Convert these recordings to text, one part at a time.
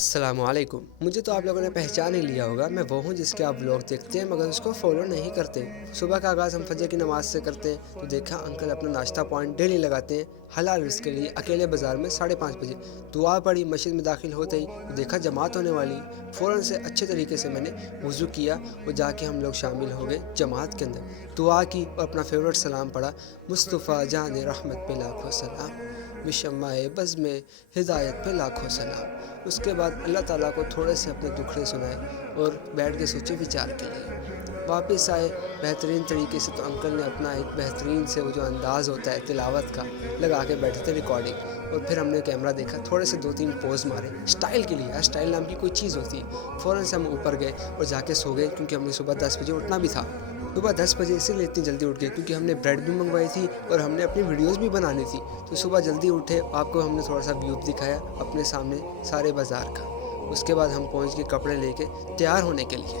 अस्सलामुअलैकुम। मुझे तो आप लोगों ने पहचान ही लिया होगा, मैं वो हूँ जिसके आप व्लॉग देखते हैं मगर उसको फॉलो नहीं करते। सुबह का आगाज़ हम फजर की नमाज़ से करते हैं तो देखा अंकल अपना नाश्ता पॉइंट डेली लगाते हैं हलाल रिज़्क के लिए अकेले बाज़ार में 5:30 बजे। दुआ पड़ी, मस्जिद में दाखिल होते ही तो देखा जमात होने वाली। फ़ौरन से अच्छे तरीके से मैंने वज़ू किया और जाके हम लोग शामिल हो गए जमात के अंदर। दुआ की और अपना फेवरेट सलाम पढ़ा, मुस्तफ़ा जान रहमत पे लाखों सलाम, विशम्माए बज़्म हिदायत पे लाखों सलाम। उसके बाद अल्लाह ताला को थोड़े से अपने दुखड़े सुनाए और बैठ के सोचे विचार के लिए। वापस आए बेहतरीन तरीके से तो अंकल ने अपना एक बेहतरीन से वो जो अंदाज़ होता है तिलावत का लगा के बैठे थे रिकॉर्डिंग। और फिर हमने कैमरा देखा, थोड़े से 2-3 पोज मारे स्टाइल के लिए। यार स्टाइल नाम की कोई चीज़ होती है। फ़ौरन से हम ऊपर गए और जाके सो गए क्योंकि हमने सुबह 10 बजे उठना भी था। सुबह 10 बजे इसीलिए इतनी जल्दी उठ गए क्योंकि हमने ब्रेड भी मंगवाई थी और हमने अपनी वीडियोस भी बनानी थी। तो सुबह जल्दी उठे, आपको हमने थोड़ा सा व्यू दिखाया अपने सामने सारे बाज़ार का। उसके बाद हम पहुंच गए कपड़े लेके तैयार होने के लिए।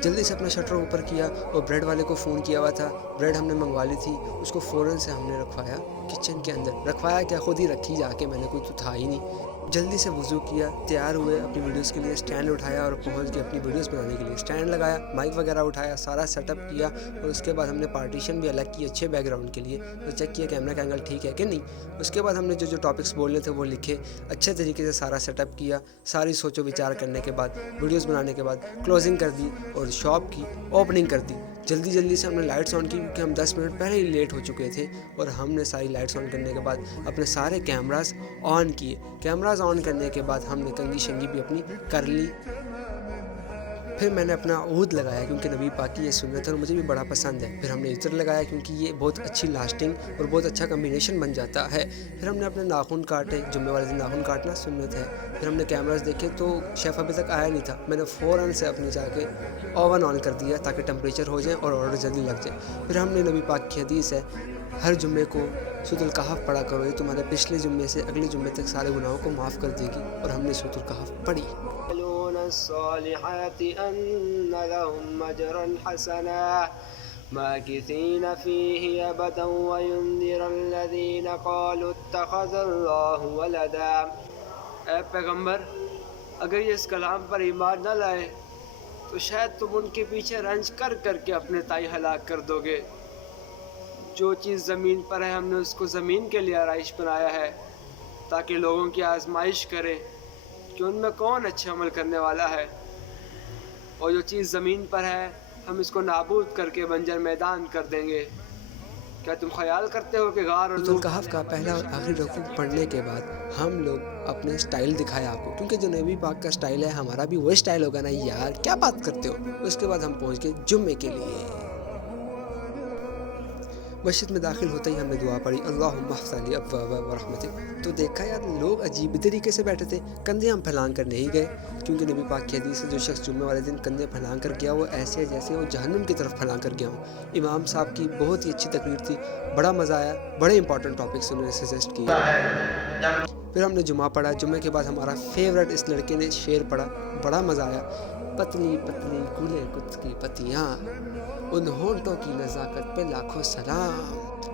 जल्दी से अपना शटर ऊपर किया और ब्रेड वाले को फ़ोन किया हुआ था। ब्रेड हमने मंगवा ली थी, उसको फ़ौरन से हमने रखवाया किचन के अंदर। रखवाया क्या, खुद ही रखी जाके, मैंने कोई तो था ही नहीं। जल्दी से वज़ू किया, तैयार हुए अपनी वीडियोस के लिए। स्टैंड उठाया और पहुंच गए अपनी वीडियोस बनाने के लिए। स्टैंड लगाया, माइक वगैरह उठाया, सारा सेटअप किया और उसके बाद हमने पार्टीशन भी अलग की अच्छे बैकग्राउंड के लिए। तो चेक किया कैमरा का एंगल ठीक है कि नहीं। उसके बाद हमने जो जो टॉपिक्स बोलने थे वो लिखे, अच्छे तरीके से सारा सेटअप किया। सारी सोचो विचार करने के बाद, वीडियोस बनाने के बाद क्लोजिंग कर दी और शॉप की ओपनिंग कर दी। जल्दी से हमने लाइट्स ऑन की क्योंकि हम 10 मिनट पहले ही लेट हो चुके थे। और हमने सारी लाइट्स ऑन करने के बाद अपने सारे कैमरास ऑन किए। कैमरास ऑन करने के बाद हमने कंघी शंगी भी अपनी कर ली। फिर मैंने अपना ऊद लगाया क्योंकि नबी पाक की ये सुन्नत है और मुझे भी बड़ा पसंद है। फिर हमने इत्र लगाया क्योंकि ये बहुत अच्छी लास्टिंग और बहुत अच्छा कम्बिनेशन बन जाता है। फिर हमने अपने नाखून काटे, जुम्मे वाले दिन नाखून काटना सुन्नत है। फिर हमने कैमरास देखे तो शेफ़ अभी तक आया नहीं था। मैंने फ़ौरन से अपने जाके ओवन ऑन कर दिया ताकि टेम्परेचर हो जाए और ऑर्डर जल्दी लग जाए। फिर हमने नबी पाक की हदीस है, हर जुम्मे को सूरतुल कहफ पढ़ा करो, ये तुम्हारे पिछले जुम्मे से अगले जुम्मे तक सारे गुनाहों को माफ़ कर देगी। और हमने सूरतुल कहफ पढ़ी। ऐ पैगंबर, अगर ये इस कलाम पर ईमान न लाए तो शायद तुम उनके पीछे रंज कर करके अपने ताई हलाक कर दोगे। जो चीज़ ज़मीन पर है हमने उसको ज़मीन के लिए आराइश बनाया है ताकि लोगों की आजमाइश करें कि उनमें कौन अच्छे अमल करने वाला है। और जो चीज़ ज़मीन पर है हम इसको नाबूद करके बंजर मैदान कर देंगे। क्या तुम ख्याल करते हो कि गार और सूरतुल कहफ का पहला और आखिरी रुकू पढ़ने के बाद हम लोग अपने स्टाइल दिखाया आपको, क्योंकि जो नबी पाक का स्टाइल है हमारा भी वही स्टाइल होगा ना यार, क्या बात करते हो। उसके बाद हम पहुंच गए जुम्मे के लिए। मस्जिद में दाखिल होते ही हमने दुआ पढ़ी, अल्लाहुम्मा फ़्तह अब्वाब व रहमतिक। तो देखा यार लोग अजीब तरीके से बैठे थे। कंधे हम फैलान कर नहीं गए क्योंकि नबी पाक की हदीस से जो शख्स जुम्मे वाले दिन कंधे फैलान कर गया वो ऐसे है जैसे वो जहन्नुम की तरफ फैलान कर गया हो। इमाम साहब की बहुत ही अच्छी तकरीर थी, बड़ा मज़ा आया। बड़े इंपॉर्टेंट टॉपिक्स उन्होंने सजेस्ट किए। फिर हमने जुमा पढ़ा। जुम्मे के बाद हमारा फेवरेट इस लड़के ने शेर पढ़ा, बड़ा मज़ा आया। पतली पतली गुले कुत की पतियाँ, उन होंठों की नज़ाकत पे लाखों सलाम,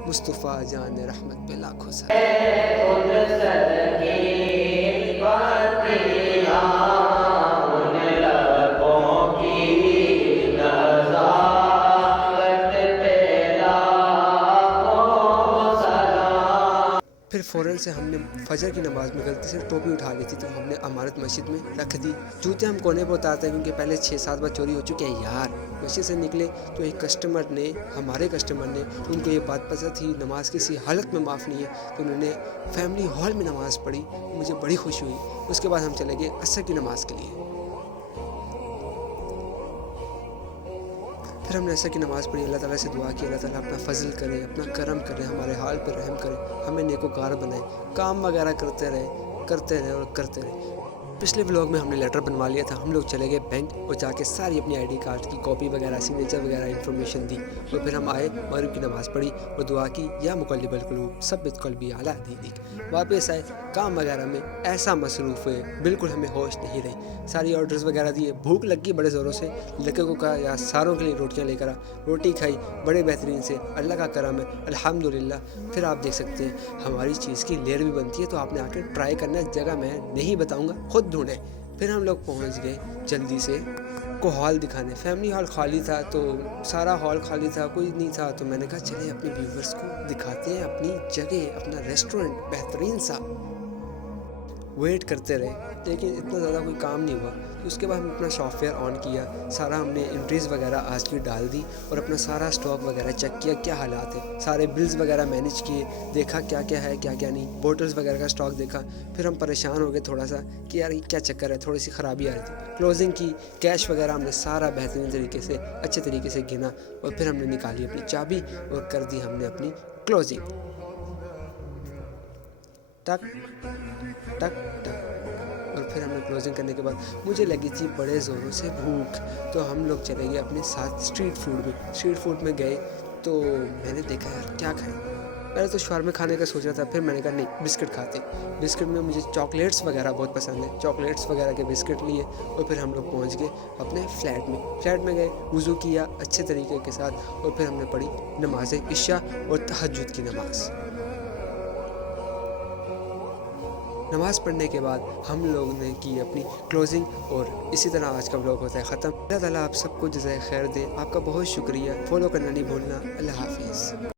मुस्तफ़ा जान रहमत पे लाखों फिर फ़ौरन से हमने फजर की नमाज़ में गलती से टोपी उठा ली थी तो हमने अमारत मस्जिद में रख दी। जूते हम कोने पर उतारते हैं क्योंकि पहले 6-7 बार चोरी हो चुके हैं यार। मस्जिद से निकले तो एक कस्टमर ने, हमारे कस्टमर ने, उनको ये बात पता थी नमाज़ किसी हालत में माफ़ नहीं है, तो उन्होंने फैमिली हॉल में नमाज़ पढ़ी। मुझे बड़ी खुशी हुई। उसके बाद हम चले गए असर की नमाज़ के लिए। फिर हमने असर की नमाज़ पढ़ी, अल्लाह ताला से दुआ की अल्लाह ताला अपना फ़ज़ल करे, अपना करम करे, हमारे हाल पर रहम करे, हमें नेकोकार बनाए, काम वगैरह करते रहे और करते रहे। पिछले व्लॉग में हमने लेटर बनवा लिया था, हम लोग चले गए बैंक और जाके सारी अपनी आईडी कार्ड की कॉपी वगैरह, सिग्नेचर वगैरह इन्फॉर्मेशन दी और फिर हम आए, मगरिब की नमाज़ पढ़ी और दुआ की, या मुक़ल्लिबल क़ुलूब सब्बित क़ल्बी अला दीनिक। वापस आए, काम वगैरह में ऐसा मसरूफ़ हुए, बिल्कुल हमें होश नहीं रही। सारी ऑर्डर्स वगैरह दिए, भूख लगी बड़े ज़ोरों से, लड़के को कहा यार सारों के लिए रोटियाँ लेकर आ, रोटी खाई बड़े बेहतरीन से, अल्लाह का करम है अल्हम्दुलिल्लाह। फिर आप देख सकते हैं हमारी चीज़ की लेयर भी बनती है, तो आपने आके ट्राई करना है, जगह मैं नहीं बताऊँगा, खुद ढूंढें। फिर हम लोग पहुंच गए जल्दी से को हॉल दिखाने। फैमिली हॉल खाली था, तो सारा हॉल खाली था, कोई नहीं था, तो मैंने कहा चले अपने व्यूवर्स को दिखाते हैं अपनी जगह, अपना रेस्टोरेंट बेहतरीन सा। वेट करते रहे लेकिन इतना ज़्यादा कोई काम नहीं हुआ। तो उसके बाद हम अपना सॉफ्टवेयर ऑन किया, सारा हमने एंट्रीज़ वगैरह आज की डाल दी और अपना सारा स्टॉक वगैरह चेक किया क्या हालात है, सारे बिल्स वगैरह मैनेज किए, देखा क्या क्या है क्या क्या नहीं, बोटल्स वगैरह का स्टॉक देखा। फिर हम परेशान हो गए थोड़ा सा कि यार ये क्या चक्कर है, थोड़ी सी ख़राबी आ रही थी। क्लोजिंग की, कैश वगैरह हमने सारा बेहतरीन तरीके से अच्छे तरीके से गिना और फिर हमने निकाली अपनी चाबी और कर दी हमने अपनी क्लोजिंग। टक टक टक। और फिर हमने क्लोजिंग करने के बाद मुझे लगी थी बड़े ज़ोरों से भूख, तो हम लोग चले गए अपने साथ स्ट्रीट फूड में। स्ट्रीट फूड में गए तो मैंने देखा यार क्या खाएं। पहले तो शवारमा खाने का सोच रहा था, फिर मैंने कहा नहीं बिस्किट खाते। बिस्किट में मुझे चॉकलेट्स वगैरह बहुत पसंद है, चॉकलेट्स वगैरह के बिस्किट लिए और फिर हम लोग पहुंच गए अपने फ्लैट में गए, वज़ू किया अच्छे तरीके के साथ और फिर हमने पढ़ी नमाज इशा और तहज्जुद की नमाज़ पढ़ने के बाद हम लोग ने की अपनी क्लोजिंग और इसी तरह आज का व्लॉग होता है ख़त्म। अल्लाह ताला आप सबको जज़ाए खैर दे। आपका बहुत शुक्रिया, फॉलो करना नहीं भूलना। अल्लाह हाफिज़।